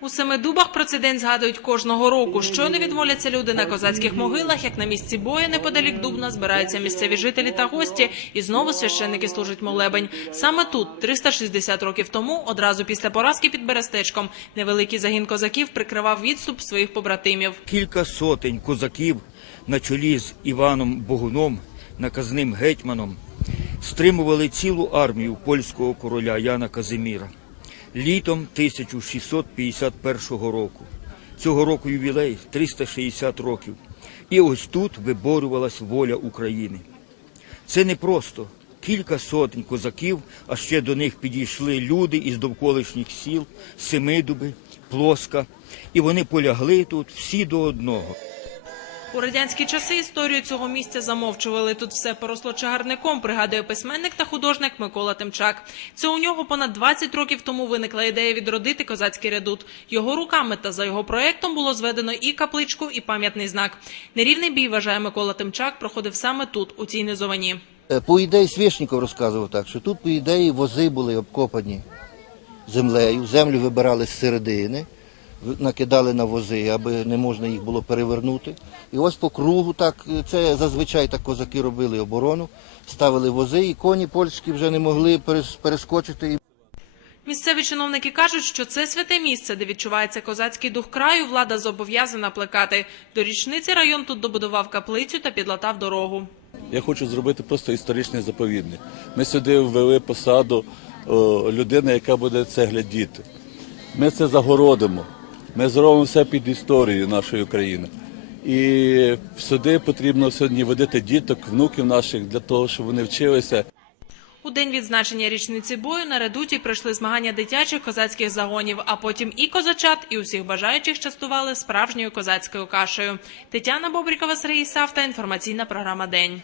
У Семидубах про цей день згадують кожного року. Щойно відмоляться люди на козацьких могилах, як на місці бою неподалік Дубна збираються місцеві жителі та гості, і знову священники служать молебень. Саме тут, 360 років тому, одразу після поразки під Берестечком, невеликий загін козаків прикривав відступ своїх побратимів. Кілька сотень козаків на чолі з Іваном Богуном, наказним гетьманом, стримували цілу армію польського короля Яна Казиміра літом 1651 року. Цього року ювілей 360 років. І ось тут виборювалась воля України. Це не просто кілька сотень козаків, а ще до них підійшли люди із довколишніх сіл, Семидуби, Плоска, і вони полягли тут всі до одного. У радянські часи історію цього місця замовчували. Тут все поросло чагарником, пригадує письменник та художник Микола Тимчак. Це у нього понад 20 років тому виникла ідея відродити козацький редут. Його руками та за його проектом було зведено і капличку, і пам'ятний знак. Нерівний бій, вважає Микола Тимчак, проходив саме тут, у цій низовині. Е, По ідеї Свєшніков розказував так, що тут, по ідеї, вози були обкопані землею, землю вибирали з середини, накидали на вози, аби не можна їх було перевернути. І ось по кругу, так, це зазвичай так козаки робили оборону, ставили вози, і коні польські вже не могли перес- перескочити. Місцеві чиновники кажуть, що це святе місце, де відчувається козацький дух краю. Влада зобов'язана плекати. До річниці район тут добудував каплицю та підлатав дорогу. Я хочу зробити просто історичний заповідник. Ми сюди ввели посаду людини, яка буде це глядіти. Ми це загородимо. Ми зробимо все під історією нашої країни. І сюди потрібно сьогодні водити діток, внуків наших для того, щоб вони вчилися. У день відзначення річниці бою на редуті пройшли змагання дитячих козацьких загонів, а потім і козачат, і усіх бажаючих частували справжньою козацькою кашею. Тетяна Бобрікова, Сергій Савта. Інформаційна програма День.